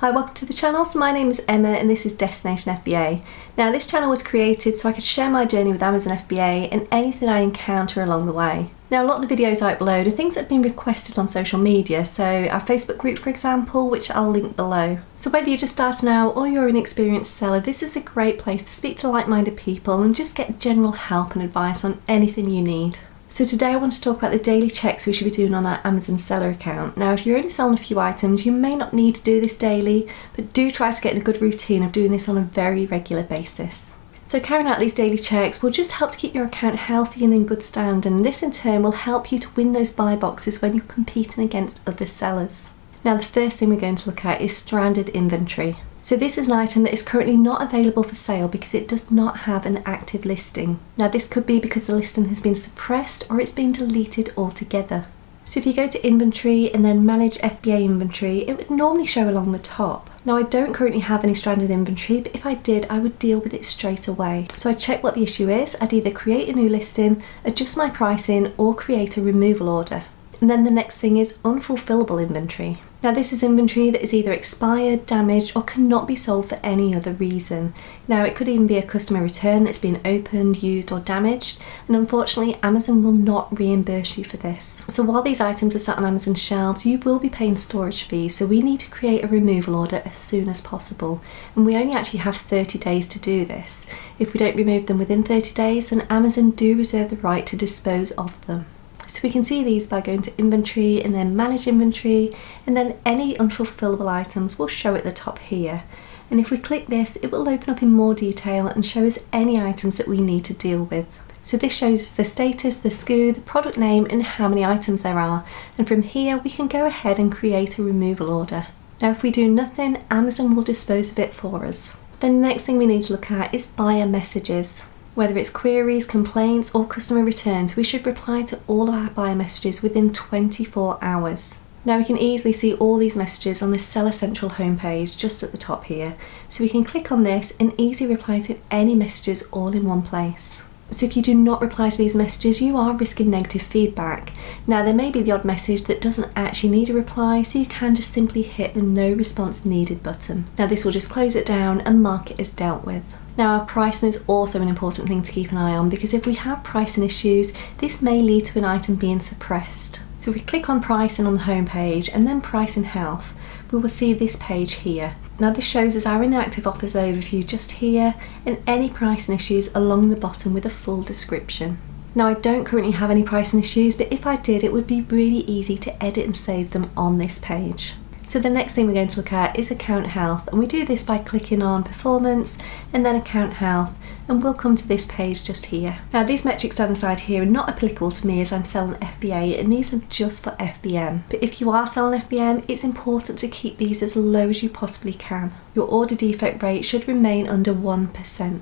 Hi, welcome to the channel. So my name is Emma and this is Destination FBA. Now this channel was created so I could share my journey with Amazon FBA and anything I encounter along the way. Now a lot of the videos I upload are things that have been requested on social media, so our Facebook group for example, which I'll link below. So whether you're just starting out or you're an experienced seller, this is a great place to speak to like-minded people and just get general help and advice on anything you need. So today I want to talk about the daily checks we should be doing on our Amazon seller account. Now if you're only selling a few items, you may not need to do this daily, but do try to get in a good routine of doing this on a very regular basis. So carrying out these daily checks will just help to keep your account healthy and in good stand, and this in turn will help you to win those buy boxes when you're competing against other sellers. Now the first thing we're going to look at is stranded inventory. So this is an item that is currently not available for sale because it does not have an active listing. Now this could be because the listing has been suppressed or it's been deleted altogether. So if you go to inventory and then manage FBA inventory, it would normally show along the top. Now I don't currently have any stranded inventory, but if I did, I would deal with it straight away. So I'd check what the issue is. I'd either create a new listing, adjust my pricing, or create a removal order. And then the next thing is unfulfillable inventory. Now this is inventory that is either expired, damaged, or cannot be sold for any other reason. Now it could even be a customer return that's been opened, used, or damaged, and unfortunately Amazon will not reimburse you for this. So while these items are sat on Amazon's shelves, you will be paying storage fees, so we need to create a removal order as soon as possible. And we only actually have 30 days to do this. If we don't remove them within 30 days, then Amazon do reserve the right to dispose of them. So we can see these by going to inventory and then manage inventory, and then any unfulfillable items will show at the top here. And if we click this, it will open up in more detail and show us any items that we need to deal with. So this shows us the status, the SKU, the product name, and how many items there are. And from here we can go ahead and create a removal order. Now if we do nothing, Amazon will dispose of it for us. Then the next thing we need to look at is buyer messages. Whether it's queries, complaints, or customer returns, we should reply to all of our buyer messages within 24 hours. Now we can easily see all these messages on the Seller Central homepage just at the top here. So we can click on this and easily reply to any messages all in one place. So if you do not reply to these messages, you are risking negative feedback. Now there may be the odd message that doesn't actually need a reply, so you can just simply hit the no response needed button. Now this will just close it down and mark it as dealt with. Now our pricing is also an important thing to keep an eye on, because if we have pricing issues, this may lead to an item being suppressed. So if we click on pricing on the home page and then pricing health, we will see this page here. Now this shows us our inactive offers overview just here, and any pricing issues along the bottom with a full description. Now I don't currently have any pricing issues, but if I did, it would be really easy to edit and save them on this page. So the next thing we're going to look at is account health, and we do this by clicking on performance and then account health, and we'll come to this page just here. Now these metrics down the side here are not applicable to me as I'm selling FBA, and these are just for FBM. But if you are selling FBM, it's important to keep these as low as you possibly can. Your order defect rate should remain under 1%.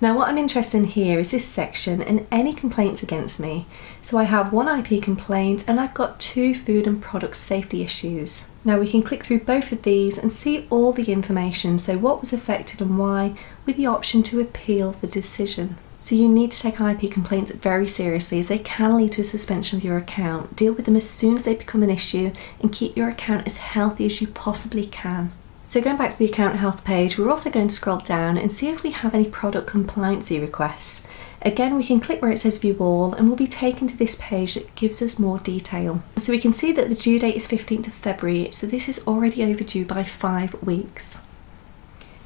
Now what I'm interested in here is this section and any complaints against me. So I have one IP complaint and I've got 2 food and product safety issues. Now we can click through both of these and see all the information, so what was affected and why, with the option to appeal the decision. So you need to take IP complaints very seriously, as they can lead to a suspension of your account. Deal with them as soon as they become an issue and keep your account as healthy as you possibly can. So going back to the account health page, we're also going to scroll down and see if we have any product compliancy requests. Again, we can click where it says view all and we'll be taken to this page that gives us more detail. So we can see that the due date is 15th of February, so this is already overdue by 5 weeks.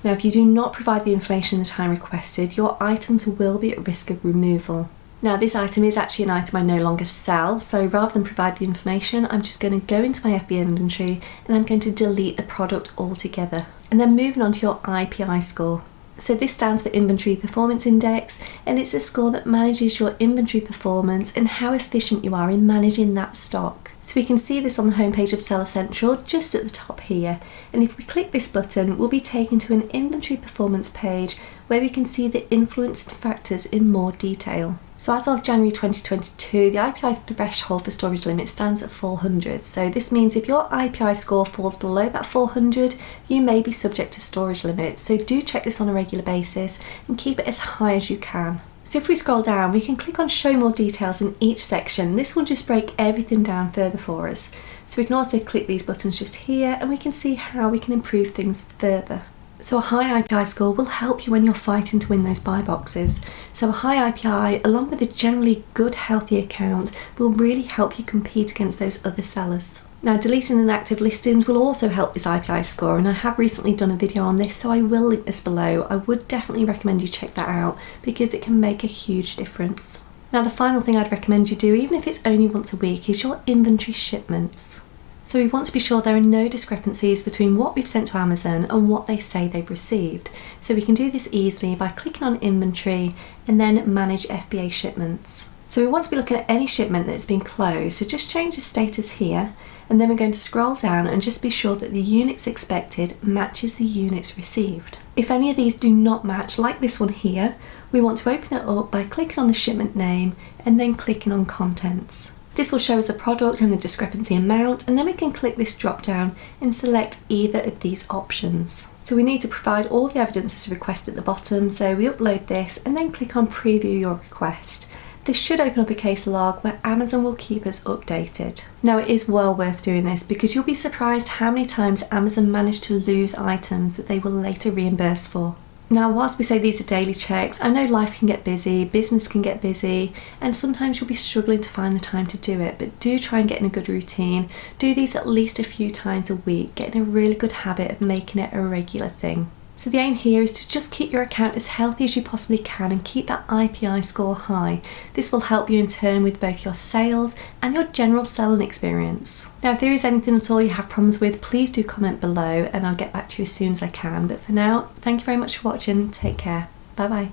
Now if you do not provide the information in the time requested, your items will be at risk of removal. Now this item is actually an item I no longer sell, so rather than provide the information, I'm just going to go into my FBA inventory and I'm going to delete the product altogether. And then moving on to your IPI score. So this stands for Inventory Performance Index, and it's a score that manages your inventory performance and how efficient you are in managing that stock. So we can see this on the homepage of Seller Central just at the top here, and if we click this button we'll be taken to an inventory performance page where we can see the influencing factors in more detail. So as of January 2022, the IPI threshold for storage limit stands at 400. So this means if your IPI score falls below that 400, you may be subject to storage limits. So do check this on a regular basis and keep it as high as you can. So if we scroll down, we can click on show more details in each section. This will just break everything down further for us. So we can also click these buttons just here and we can see how we can improve things further. So a high IPI score will help you when you're fighting to win those buy boxes. So a high IPI, along with a generally good, healthy account, will really help you compete against those other sellers. Now, deleting inactive listings will also help this IPI score, and I have recently done a video on this, so I will link this below. I would definitely recommend you check that out because it can make a huge difference. Now, the final thing I'd recommend you do, even if it's only once a week, is your inventory shipments. So we want to be sure there are no discrepancies between what we've sent to Amazon and what they say they've received. So we can do this easily by clicking on inventory and then manage FBA shipments. So we want to be looking at any shipment that's been closed, so just change the status here, and then we're going to scroll down and just be sure that the units expected matches the units received. If any of these do not match, like this one here, we want to open it up by clicking on the shipment name and then clicking on contents. This will show us the product and the discrepancy amount, and then we can click this drop down and select either of these options. So we need to provide all the evidence as requested at the bottom, so we upload this and then click on preview your request. This should open up a case log where Amazon will keep us updated. Now, it is well worth doing this because you'll be surprised how many times Amazon manage to lose items that they will later reimburse for. Now, whilst we say these are daily checks, I know life can get busy, business can get busy, and sometimes you'll be struggling to find the time to do it, but do try and get in a good routine. Do these at least a few times a week, get in a really good habit of making it a regular thing. So the aim here is to just keep your account as healthy as you possibly can and keep that IPI score high. This will help you in turn with both your sales and your general selling experience. Now, if there is anything at all you have problems with, please do comment below and I'll get back to you as soon as I can. But for now, thank you very much for watching. Take care. Bye bye.